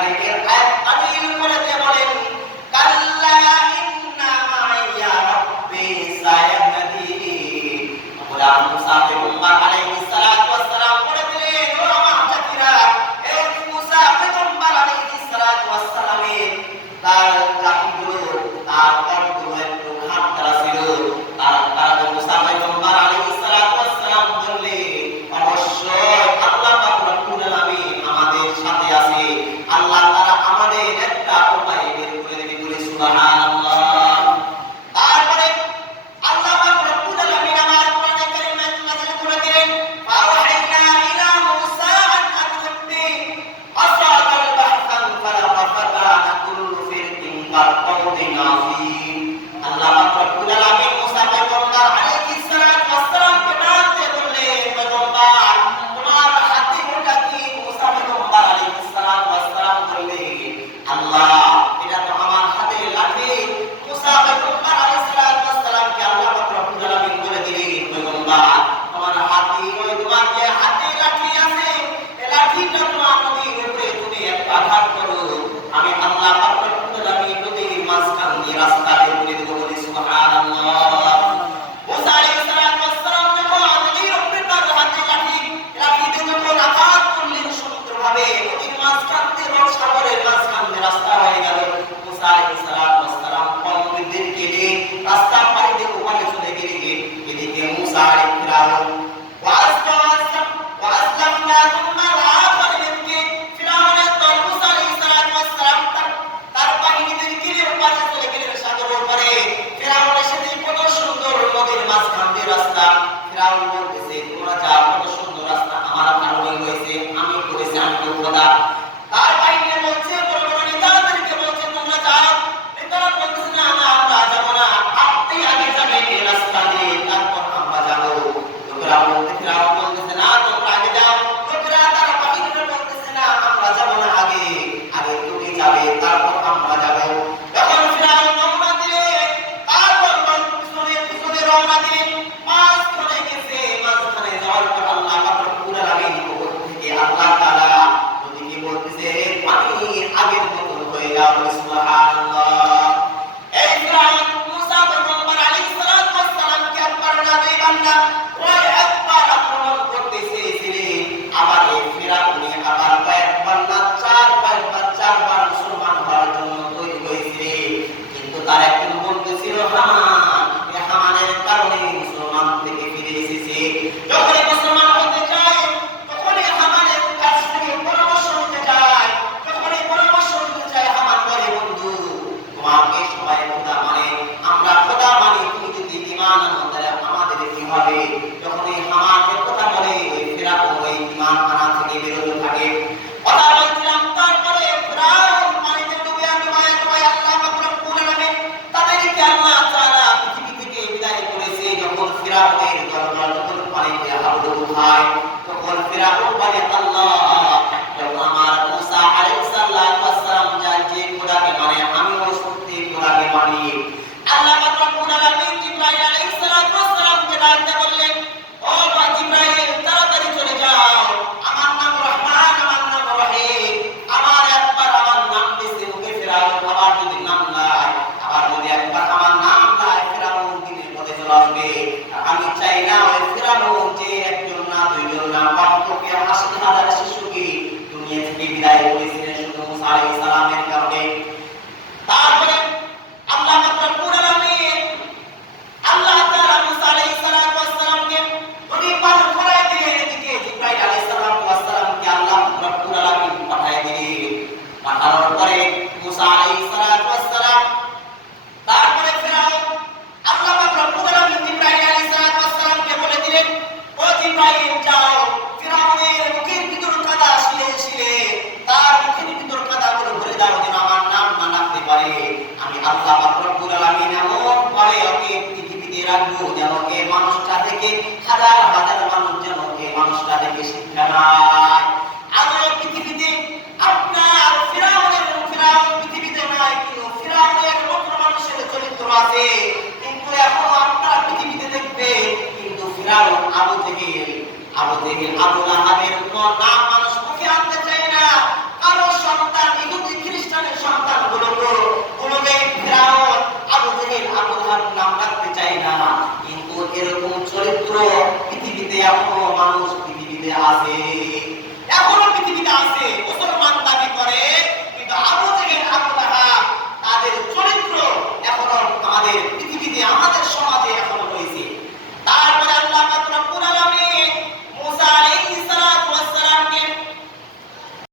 কারিমের আয়াত নাযিল করে দিয়ে বলেন কাল্লা ইন্না মাইয়া রাব্বি সায়াহদিন। আল্লাহ মুসা পয়গম্বর আলাইহিস সালাতু ওয়াস সালাম বলে দিলেন, ও আমার জাতিরা, এই মুসা পয়গম্বর আলাইহিস সালাতু ওয়াস সালামের তার কাহিনীগুলো তার কর্মগুলো একটু খামখেয়ালি ছিল। তারা মুসা পয়গম্বর আলাইহিস সালাতু ওয়াস সালাম বললেন, অবশ্যই আল্লাহ পাক রব্বুল আলামিন আমাদের সাথে আছে, আল্লাহ তাআলা আমাদের একটা উপায় বের করে দেবে বলে সুবহানাল্লাহ। তারপরে আল্লাহ পাক রব্বুল আলামিন আমার কোরআনে কারীমে নাযিল করে দিলেন, ফাওহাইনা ইলা মুসা আন আতবি আসাকাল বাহসান ফালাকা ফাকানা কুল্লু ফিরকিন কাত-তাউদিন আযীম। আল্লাহ পাক রব্বুল আলামিন মুসা পয়গম্বর আলাইহিস সালাতু ওয়াস সালামকে ডাকতে বললেন, পয়গম্বর তোমার হাতে ওটা কি? মুসা পয়গম্বর আলাইহিস সালাতু ওয়াস সালাম বললেন, আল্লাহ এটা তো আমার হাতের লাঠি। মুসা পয়গম্বর আলাইহিস সালাতু ওয়াস সালামকে আল্লাহ পাক রব্বুল আলামিন বলে দিলেন, পয়গম্বর তোমার হাতে ওই তোমার যে হাতে লাঠি আছে, এই লাঠিটা তোমার নদীর উপরে তুমি একটা আঘাত করো, আমি আল্লাহ পাক রব্বুল আলামিন নদীর মাঝখান দিয়ে রাস্তা বের করে দেব বলে সুবহানাল্লাহ। মুসা আলাইহিস সালাতু ওয়াস সালাম যখন নদীর উপরে তার হাতে লাঠিতে যখন আঘাত করলেন সুন্দরভাবে, নদীর মাঝখান দিয়ে সাগরের মাঝখান দিয়ে রাস্তা হয়ে গেল। মুসা আলাইহিস সালাতু ওয়াস সালাম কওমদেরকে নিয়ে রাস্তা পাড়ি দিয়ে ওপারে চলে গেলেন। এদিকে মুসা আলাইহিস ফিরাউন ওয়াসলামনা তুম্মা আখরিনকে ফিরাউনের দল মুসা আলাইহিস সালাতু ওয়াস সালাম তার বাহিনীদেরকে নিয়ে ওপারে চলে গেলেন সাগরের ওপারে। ফিরাউন এসে কত সুন্দর নদীর মাঝখান দিয়ে রাস্তা। ফিরাউন বলতেছে, তোমরা যা কত সুন্দর রাস্তা আমার কারণে হয়েছে, আমি করেছি, আমি তো খোদা। তার বাহিনী বলছে, বড় বড় নেতাদেরকে বলছে তোমরা যাও। নেতারা বলতেছে না না আমরা যাব না, আপনি আগে যাবেন এই রাস্তা দিয়ে, তারপর আমরা যাব। ফিরাউন বলতেছে না তোমরা আগে যাও। লোকেরা তারা বাহিনীরা বলতেছে না আমরা যাব না, আগে আগে তুমি যাবে তারপর আমরা যাব। যখন ফিরাউন রওনা দিলেন, তারপর পিছনে পিছনে রওনা দিলেন, মাঝখানে গেছে। মাঝখানে যাওয়ার পর আল্লাহ পাক রব্বুল আলামিন উপর থেকে আল্লাহ তাআলা নদীকে বলতেছে, পানি আগের মতো হয়ে যাও সুবহানাল্লাহ। এই ফিরাউন মুসা পয়গম্বর আলাইহিস সালাতু ওয়াস সালামকে একবার না দুই বান্দা ওই একবার আক্রমণ করতে চেয়েছিলেন। আবার এই ফিরাউন আবার কয়েকবার না চারবার মুসলমান হওয়ার জন্য তৈরি হয়েছিল, কিন্তু তার একজন বন্ধু ছিল হামান। এই হামানের কারণে মুসলমান থেকে ফিরে এসেছে। যখন মুসলমান হতে চায় তখন হামানের কাছ থেকে পরামর্শ নিতে চায়। যখন পরামর্শ নিতে চায়, হামান বলে, বন্ধু তোমাকে সবাই খোদা মানে, আমরা খোদা মানি, তুমি যদি ঈমান আনো তাহলে আমাদের কি হবে? যখন এই হামানের কথা বলে, ওই ফিরাউন ওই ঈমান আনা থেকে বিরত থাকে। কথা বলছিলাম, তারপরে ফিরাউন পানিতে ডুবে ডুবায় আল্লাহ পাক রব্বুল আলামিন তাদেরকে আল্লাহ তাআলা পৃথিবী থেকে বিদায় করেছে। যখন ফিরাউনের দরবার যখন পানিতে হাবুডুবু খায়, তখন ফিরাউন বলে, আল্লাহ যখন আমার মুসা আলাইহিস সালাতু ওয়াস সালাম যে খোদাকে মানে, আমিও সত্যি খোদাকে মানি। আল্লাহ পাক রব্বুল আলামিন জিবরাইল আলাইহিস সালাতু ওয়াস সালামকে ডাকতে বললেন, ও জিবরাইল তাড়াতাড়ি চলে যাও, আমার নাম রহমান, আমার নাম রহিম, আমার একবার আমার নাম দিছে মুখে ফিরাউন, আবার যদি নাম নাই, আবার যদি একবার আমার নাম নাই, ফিরাউন দিনের পথে চলে আসবে। আমি চাই না ওই ফিরাউন যে একজন না দুইজন না অন্তকে ৮০,০০০ শিশুকে দুনিয়া থেকে বিদায় করেছিলেন শুধু মুসা আলাইহিস সালামের কারণে। তারপরে আল্লাহ পাক রব্বুল আলামিন আল্লাহ তাআলা মুসা আলাইহিস সালাতু ওয়াস সালামকে নদী পার করায় দিলেন। এদিকে জিবরাইল আলাইহিস সালাতু ওয়াস সালামকে আল্লাহ পাক রব্বুল আলামিন পাঠিয়ে দিলেন। পাঠানোর পরে মুসা আলাইহিস সালাতু ওয়াস সালাম তারপরে ফিরাউন আল্লাহ পাক রব্বুল আলামিন জিবরাইল আলাইহিস সালাতু ওয়াস সালামকে বলে দিলেন, ও জিবরাইল যাও, ফিরাউনের মুখের ভিতর কাদা শিলে শিলে তার মুখের ভিতর কাদাগুলো ভরে দাও, যেন আমার নাম না রাখতে পারে। আমি আল্লাহ পাক রব্বুল আলামিন এমন করে ওকে পৃথিবীতে রাখবো যেন এই মানুষটা থেকে হাজার হাজার মানুষ যেন এই মানুষটা থেকে শিক্ষা নেয়। আজও পৃথিবীতে আপনার ফিরাউন পৃথিবীতে নাই, কিন্তু ফিরাউনের মতো মানুষের চরিত্র আছে, কিন্তু এখন আপনারা পৃথিবীতে দেখবে, কিন্তু ফিরাউন আবু জেহেল আবু লাহাবের নাম মানুষ মুখে আনতে চায় না। কারো সন্তান ইসরায়েলের সন্তানগুলোকে ফিরাউন, আবু জেহেল, আবু লাহাব নাম রাখতে চায় না, কিন্তু এরকম চরিত্র পৃথিবীতে এখনো মানুষ পৃথিবীতে আছে, এখনো পৃথিবীতে আছে। মুসলমান